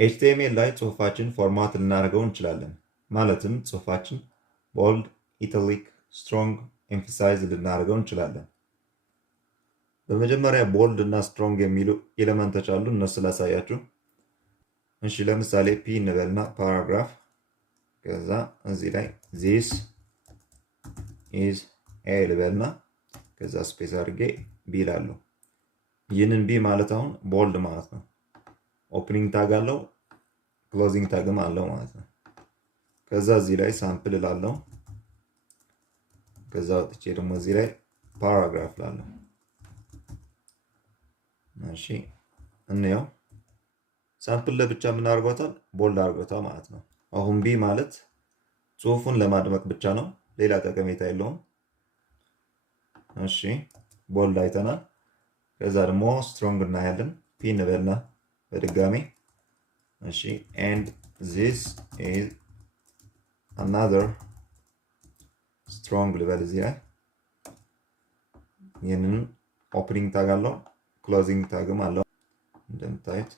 HTML ላይ ጽሁፋችን ፎርማት ልናደርገው እንችላለን። ማለትም ጽሁፋችን ቦልድ፣ ኢታሊክ፣ ስትሮንግ፣ ኤምፋሳይዝ ልናደርገው እንችላለን። በመጀመሪያ ቦልድ እና ስትሮንግ የሚሉ ኤሌመንቶች አሉ። እነሱ ላሳያችሁ። እሺ ለምሳሌ ፒ እንበልና ፓራግራፍ፣ ከዛ እዚህ ላይ this is a ልበልና ከዛ ስፔስ አድርጌ ቢ ላለሁ። ይህንን ቢ ማለት አሁን ቦልድ ማለት ነው። ኦፕኒንግ ታግ አለው፣ ክሎዚንግ ታግም አለው ማለት ነው። ከዛ እዚህ ላይ ሳምፕል ላለው፣ ከዛ ወጥቼ ደግሞ እዚህ ላይ ፓራግራፍ ላለው። እሺ እንየው። ሳምፕል ለብቻ ምን አድርጎታል? ቦልድ አድርጎታል ማለት ነው። አሁን ቢ ማለት ጽሁፉን ለማድመቅ ብቻ ነው፣ ሌላ ጠቀሜታ የለውም። እሺ ቦልድ አይተናል። ከዛ ደግሞ ስትሮንግ እናያለን። ፒ እንበልና በድጋሚ እሺ and this is another strong ልበል እዚህ ላይ። ይህንን ኦፕኒንግ ታግ አለው፣ ክሎዚንግ ታግም አለው እንደምታዩት።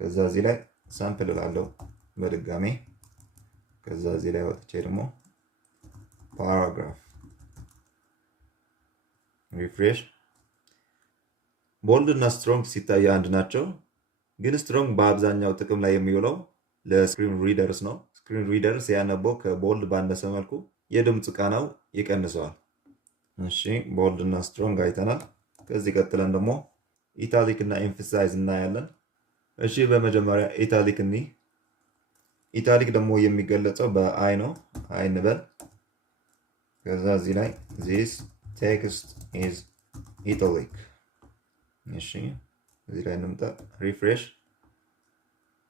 ከዛ እዚህ ላይ ሳምፕል ላለው በድጋሚ። ከዛ እዚህ ላይ ወጥቼ ደግሞ ፓራግራፍ ሪፍሬሽ። ቦልድ እና ስትሮንግ ሲታይ አንድ ናቸው፣ ግን ስትሮንግ በአብዛኛው ጥቅም ላይ የሚውለው ለስክሪን ሪደርስ ነው። ስክሪን ሪደርስ ያነበው ከቦልድ ባነሰ መልኩ የድምፅ ቃናው ይቀንሰዋል። እሺ ቦልድ እና ስትሮንግ አይተናል። ከዚህ ቀጥለን ደግሞ ኢታሊክ እና ኤምፋሳይዝ እናያለን። እሺ በመጀመሪያ ኢታሊክ እኒ ኢታሊክ ደግሞ የሚገለጸው በአይ ነው። አይ እንበል። ከዛ እዚህ ላይ this text is italic። እሺ እዚህ ላይ እንምጣ፣ ሪፍሬሽ።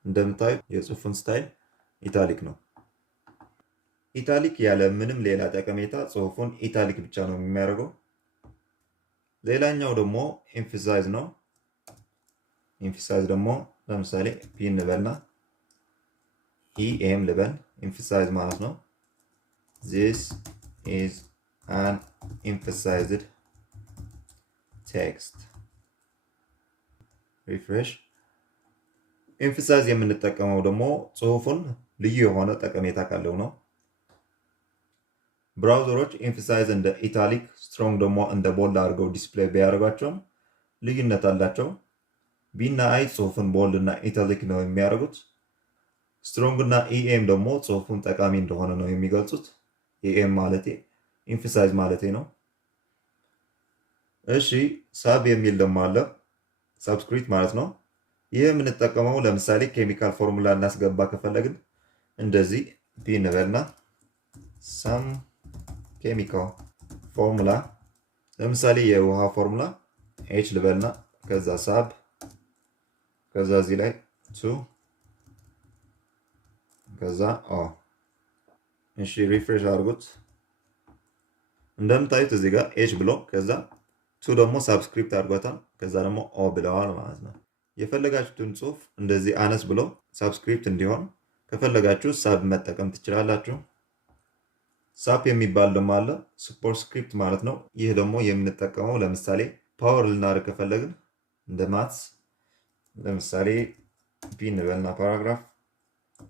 እንደምታዩት የጽሁፉን ስታይል ኢታሊክ ነው። ኢታሊክ ያለ ምንም ሌላ ጠቀሜታ ጽሁፉን ኢታሊክ ብቻ ነው የሚያደርገው። ሌላኛው ደግሞ ኤምፋሳይዝ ነው። ኤምፋሳይዝ ደግሞ ለምሳሌ ፒ እንበልና ኢኤም ልበል፣ ኤምፋሳይዝ ማለት ነው። this is an emphasized text። ሪፍሬሽ። ኤምፋሳይዝ የምንጠቀመው ደግሞ ጽሁፉን ልዩ የሆነ ጠቀሜታ ካለው ነው። ብራውዘሮች ኤምፋሳይዝ እንደ ኢታሊክ፣ ስትሮንግ ደግሞ እንደ ቦልድ አድርገው ዲስፕሌይ ቢያደርጓቸውም ልዩነት አላቸው። ቢ እና አይ ጽሁፉን ቦልድ እና ኢታሊክ ነው የሚያደርጉት። ስትሮንግ እና ኢኤም ደግሞ ጽሁፉን ጠቃሚ እንደሆነ ነው የሚገልጹት። ኢኤም ማለቴ ኤምፋሳይዝ ማለቴ ነው። እሺ ሳብ የሚል ደግሞ አለ፣ ሰብስክሪፕት ማለት ነው። ይህ የምንጠቀመው ለምሳሌ ኬሚካል ፎርሙላ እናስገባ ከፈለግን እንደዚህ ፒ እንበልና ሰም ኬሚካል ፎርሙላ፣ ለምሳሌ የውሃ ፎርሙላ ኤች ልበልና ከዛ ሳብ፣ ከዛ እዚህ ላይ ቱ፣ ከዛ ኦ። እሺ ሪፍሬሽ አድርጉት። እንደምታዩት እዚህ ጋር ኤች ብሎ ከዛ ቱ ደግሞ ሳብስክሪፕት አድርጓታል፣ ከዛ ደግሞ ኦ ብለዋል ማለት ነው። የፈለጋችሁትን ጽሁፍ እንደዚህ አነስ ብሎ ሳብስክሪፕት እንዲሆን ከፈለጋችሁ ሳብ መጠቀም ትችላላችሁ። ሳፕ የሚባል ደግሞ አለ፣ ሱፐርስክሪፕት ማለት ነው። ይህ ደግሞ የምንጠቀመው ለምሳሌ ፓወር ልናደርግ ከፈለግን እንደ ማትስ፣ ለምሳሌ ፒ እንበልና ፓራግራፍ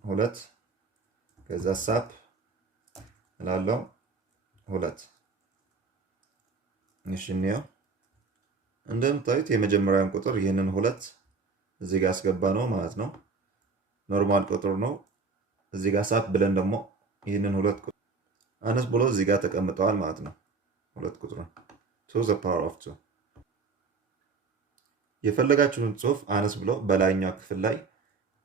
2 ከዛ ሳፕ እላለሁ 2። እሺ እንየው። እንደምታዩት የመጀመሪያውን ቁጥር ይህንን 2 እዚህ ጋር አስገባ ነው ማለት ነው። ኖርማል ቁጥር ነው። እዚህ ጋር ሳፕ ብለን ደግሞ ይህንን 2 ቁጥር አነስ ብሎ እዚህ ጋር ተቀምጠዋል ማለት ነው። 2 ቁጥር to the power of 2። የፈለጋችሁን ጽሁፍ አነስ ብሎ በላይኛው ክፍል ላይ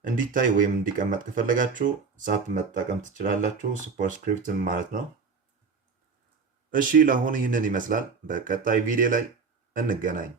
እንዲታይ ወይም እንዲቀመጥ ከፈለጋችሁ ሳፕ መጠቀም ትችላላችሁ፣ ሱፐርስክሪፕት ማለት ነው። እሺ ለአሁኑ ይህንን ይመስላል። በቀጣይ ቪዲዮ ላይ እንገናኝ።